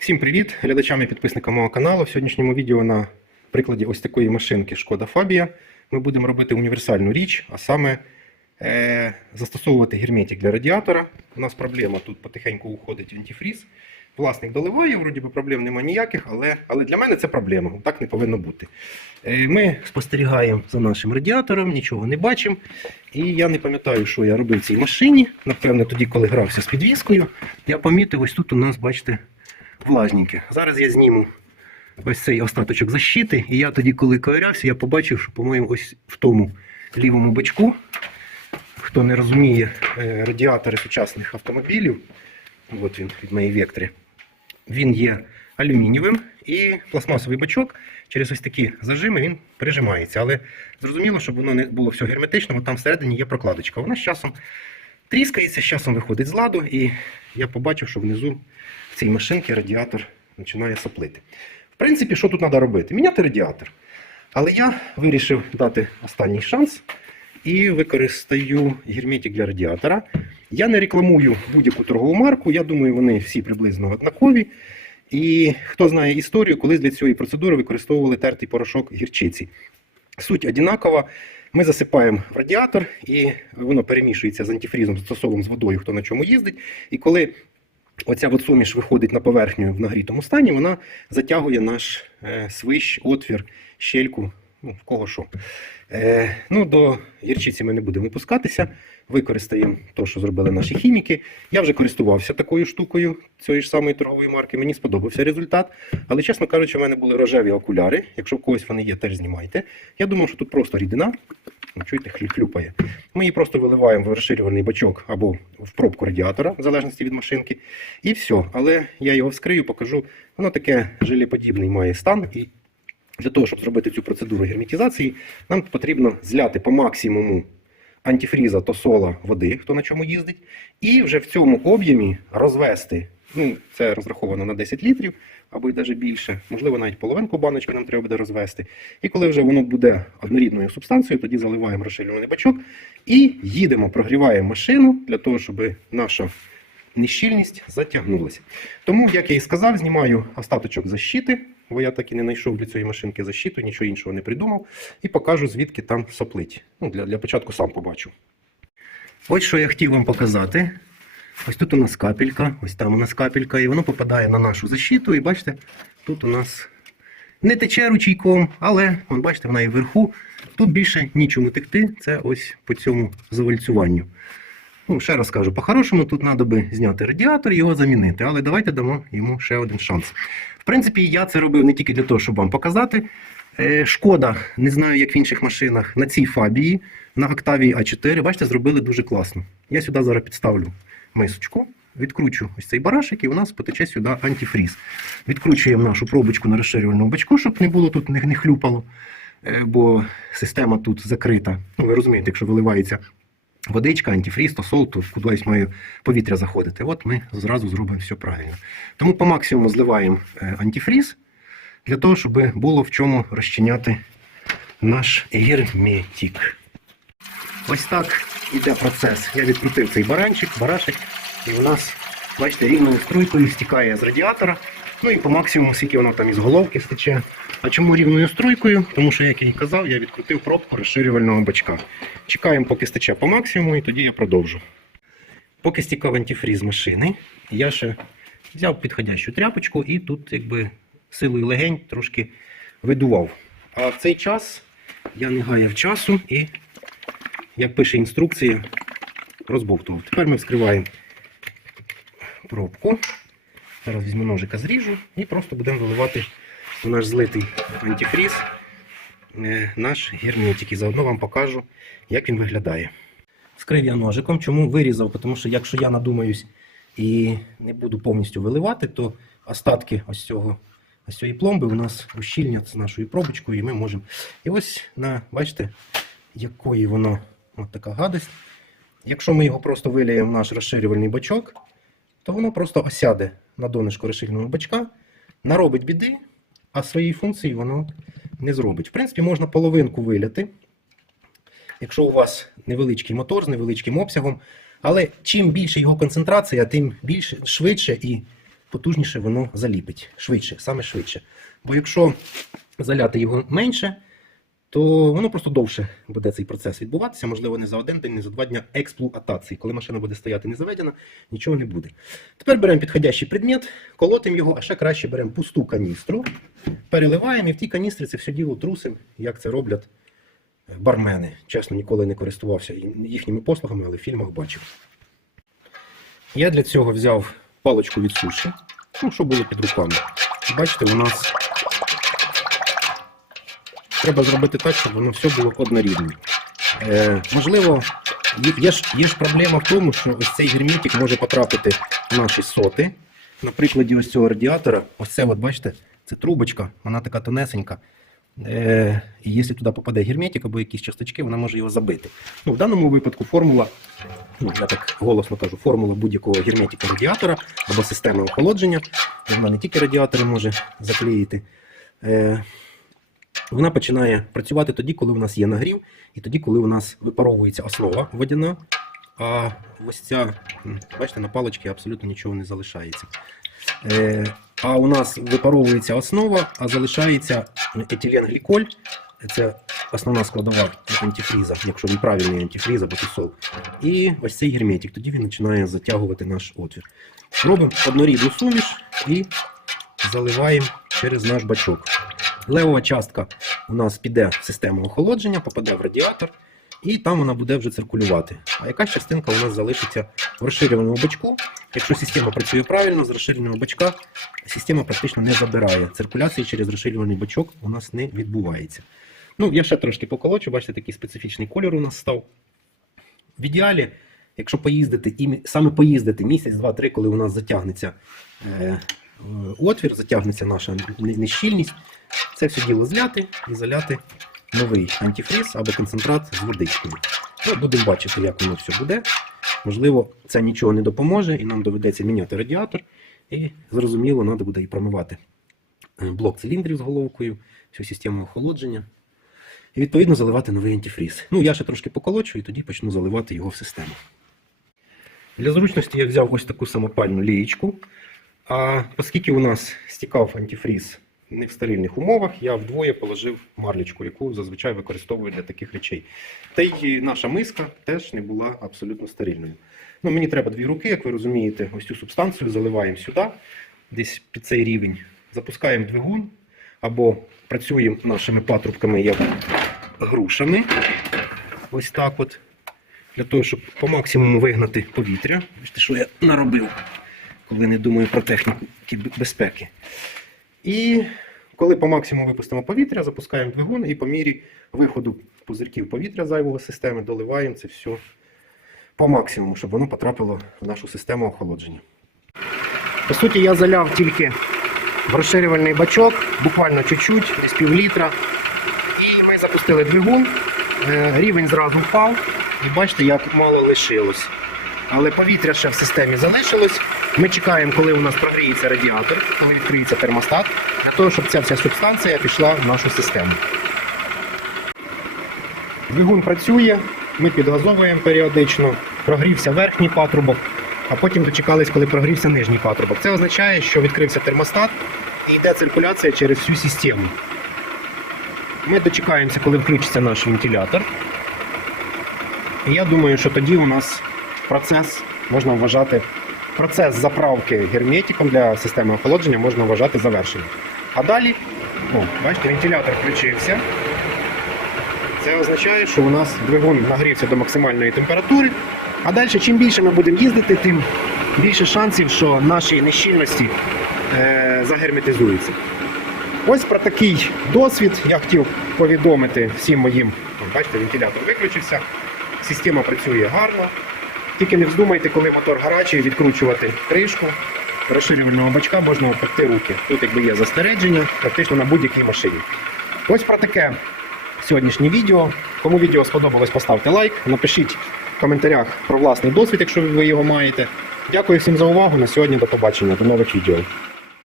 Всім привіт глядачам і підписникам мого каналу. В сьогоднішньому відео на прикладі ось такої машинки Шкода Фабія ми будемо робити універсальну річ, а саме е, застосовувати герметик для радіатора. У нас проблема тут потихеньку уходить антифріз. Власник доливає, вроді би проблем немає ніяких, але, але для мене це проблема. Так не повинно бути. Е, ми спостерігаємо за нашим радіатором, нічого не бачимо. І я не пам'ятаю, що я робив в цій машині. Напевно, тоді, коли грався з підвіскою, я помітив, ось тут у нас, бачите, влажненьке. Зараз я зніму ось цей остаточок защити. І я тоді, коли ковирявся, я побачив, що, по-моєму, ось в тому лівому бачку, хто не розуміє е, радіатори сучасних автомобілів, от він від моєї вектори, він є алюмінієвим і пластмасовий бачок через ось такі зажими він прижимається. Але зрозуміло, щоб воно не було все герметично, бо там всередині є прокладочка. Вона з часом тріскається, з часом виходить з ладу, і я побачив, що внизу в цій машинці радіатор починає соплити. В принципі, що тут треба робити? Міняти радіатор. Але я вирішив дати останній шанс і використаю герметик для радіатора. Я не рекламую будь-яку торгову марку, я думаю, вони всі приблизно однакові. І хто знає історію, колись для цієї процедури використовували тертий порошок гірчиці. Суть одинакова. Ми засипаємо в радіатор, і воно перемішується з антифрізом, з з водою, хто на чому їздить. І коли оця от суміш виходить на поверхню в нагрітому стані, вона затягує наш е, свищ, отвір, щельку, ну, в кого що. Е, ну, до гірчиці ми не будемо пускатися. Використаємо те, що зробили наші хіміки. Я вже користувався такою штукою цієї ж самої торгової марки. Мені сподобався результат. Але, чесно кажучи, в мене були рожеві окуляри. Якщо в когось вони є, теж знімайте. Я думав, що тут просто рідина. Ну, Чуєте, хлюпає. Ми її просто виливаємо в розширюваний бачок або в пробку радіатора, в залежності від машинки. І все. Але я його вскрию, покажу. Воно таке желеподібний має стан. І для того, щоб зробити цю процедуру герметизації, нам потрібно зляти по максимуму антифріза та сола води, хто на чому їздить, і вже в цьому об'ємі розвести. Ну, це розраховано на 10 літрів або й навіть більше. Можливо, навіть половинку баночки нам треба буде розвести. І коли вже воно буде однорідною субстанцією, тоді заливаємо розширюваний бачок і їдемо, прогріваємо машину для того, щоб наша нещільність затягнулася. Тому, як я і сказав, знімаю остаточок защити, бо я так і не знайшов для цієї машинки защиту, нічого іншого не придумав, і покажу, звідки там соплить. Ну, для, для початку сам побачу. Ось що я хотів вам показати. Ось тут у нас капелька, ось там у нас капелька, і воно попадає на нашу защиту. І бачите, тут у нас не тече ручейком, але вон, бачите, вона і вверху. Тут більше нічому текти. Це ось по цьому завальцюванню. Ну, ще раз кажу, по-хорошому тут треба би зняти радіатор і його замінити, але давайте дамо йому ще один шанс. В принципі, я це робив не тільки для того, щоб вам показати. Е, Шкода, не знаю, як в інших машинах, на цій фабії, на Octavia A4, бачите, зробили дуже класно. Я сюди зараз підставлю мисочку, відкручу ось цей барашек, і у нас потече сюди антифріз. Відкручуємо нашу пробочку на розширювальному бачку, щоб не було тут не, не хлюпало, е, бо система тут закрита. Ну, ви розумієте, якщо виливається водичка, антифріз, то сол, то кудись має повітря заходити. От ми зразу зробимо все правильно. Тому по максимуму зливаємо е, антифріз для того, щоб було в чому розчиняти наш герметик. Ось так іде процес. Я відкрутив цей баранчик, барашек, і в нас, бачите, рівною струйкою стікає з радіатора. Ну і по максимуму, скільки воно там із головки стече. А чому рівною струйкою? Тому що, як я і казав, я відкрутив пробку розширювального бачка. Чекаємо, поки стече по максимуму, і тоді я продовжу. Поки стікав антифріз машини, я ще взяв підходящу тряпочку і тут, якби силою легень трошки видував. А в цей час я не гаяв часу і, як пише інструкція, розбовтував. Тепер ми вскриваємо пробку. Зараз візьму ножика, зріжу і просто будемо виливати наш злитий антифріз е, наш герметик. І заодно вам покажу, як він виглядає. Вскрив я ножиком. Чому вирізав? Тому що якщо я надумаюсь і не буду повністю виливати, то остатки ось цього ось цієї пломби у нас ущільнять з нашою пробочкою, і ми можемо. І ось на, бачите, якої воно от така гадость. Якщо ми його просто виліємо в наш розширювальний бачок, то воно просто осяде на донышко розширеного бачка, наробить біди, а своєї функції воно не зробить. В принципі, можна половинку виляти, якщо у вас невеличкий мотор з невеличким обсягом. Але чим більше його концентрація, тим більше швидше і потужніше воно заліпить. Швидше, саме швидше. Бо якщо заляти його менше, то воно просто довше буде цей процес відбуватися, можливо, не за один день, не за два дні експлуатації. Коли машина буде стояти не заведена, нічого не буде. Тепер беремо підходящий предмет, колотимо його, а ще краще беремо пусту каністру, переливаємо і в тій каністрі це все діло трусимо, як це роблять е, бармени. Чесно, ніколи не користувався їхніми послугами, але в фільмах бачив. Я для цього взяв паличку від суші, ну, що було під руками. Бачите, у нас треба зробити так, щоб воно все було однорідне. Е, можливо, є, ж, є ж проблема в тому, що ось цей герметик може потрапити в наші соти. На прикладі ось цього радіатора, ось це, от бачите, це трубочка, вона така тонесенька. Е, і якщо туди попаде герметик або якісь часточки, вона може його забити. Ну, в даному випадку формула, ну, я так голосно кажу, формула будь-якого герметика радіатора або системи охолодження, вона не тільки радіатори може заклеїти. Е, вона починає працювати тоді, коли у нас є нагрів, і тоді, коли у нас випаровується основа водяна. А ось ця, бачите, на паличці абсолютно нічого не залишається. Е, а у нас випаровується основа, а залишається етиленгліколь. Це основна складова антифріза, якщо він правильний антифріз або тусол. І ось цей герметик, тоді він починає затягувати наш отвір. Робимо однорідну суміш і заливаємо через наш бачок. Левова частка у нас піде в систему охолодження, попаде в радіатор, і там вона буде вже циркулювати. А якась частинка у нас залишиться в розширюваному бачку. Якщо система працює правильно, з розширеного бачка система практично не забирає. Циркуляції через розширюваний бачок у нас не відбувається. Ну, я ще трошки поколочу, бачите, такий специфічний кольор у нас став. В ідеалі, якщо поїздити, і саме поїздити місяць, два-три, коли у нас затягнеться е, отвір, затягнеться наша нещільність, це все діло зляти і заляти новий антифріз або концентрат з водичкою. Ну, будемо бачити, як воно все буде. Можливо, це нічого не допоможе, і нам доведеться міняти радіатор. І зрозуміло, треба буде і промивати е, блок циліндрів з головкою, всю систему охолодження. І відповідно заливати новий антифріз. Ну, я ще трошки поколочу і тоді почну заливати його в систему. Для зручності я взяв ось таку самопальну лієчку. А оскільки у нас стікав антифріз не в стерильних умовах, я вдвоє положив марлечку, яку зазвичай використовую для таких речей. Та й наша миска теж не була абсолютно стерильною. Ну, мені треба дві руки, як ви розумієте, ось цю субстанцію заливаємо сюди, десь під цей рівень, запускаємо двигун або працюємо нашими патрубками як грушами. Ось так от. Для того, щоб по максимуму вигнати повітря. Бачите, що я наробив, коли не думаю про техніку безпеки. І коли по максимуму випустимо повітря, запускаємо двигун і по мірі виходу пузирків повітря зайвого системи доливаємо це все по максимуму, щоб воно потрапило в нашу систему охолодження. По суті, я заляв тільки в розширювальний бачок, буквально чуть-чуть, десь пів літра. І ми запустили двигун, е, рівень зразу впав, і бачите, як мало лишилось. Але повітря ще в системі залишилось. Ми чекаємо, коли у нас прогріється радіатор, коли відкриється термостат, для того, щоб ця вся субстанція пішла в нашу систему. Двигун працює, ми підгазовуємо періодично, прогрівся верхній патрубок, а потім дочекались, коли прогрівся нижній патрубок. Це означає, що відкрився термостат і йде циркуляція через всю систему. Ми дочекаємося, коли включиться наш вентилятор. І я думаю, що тоді у нас процес можна вважати, процес заправки герметиком для системи охолодження можна вважати завершеним. А далі, о, бачите, вентилятор включився. Це означає, що у нас двигун нагрівся до максимальної температури. А далі, чим більше ми будемо їздити, тим більше шансів, що наші нещільності е, загерметизуються. Ось про такий досвід я хотів повідомити всім моїм. Бачите, вентилятор виключився, система працює гарно. Тільки не вздумайте, коли мотор гарячий, відкручувати кришку розширювального бачка, можна опекти руки. Тут якби є застереження, практично на будь-якій машині. Ось про таке сьогоднішнє відео. Кому відео сподобалось, поставте лайк, напишіть в коментарях про власний досвід, якщо ви його маєте. Дякую всім за увагу. На сьогодні до побачення, до нових відео.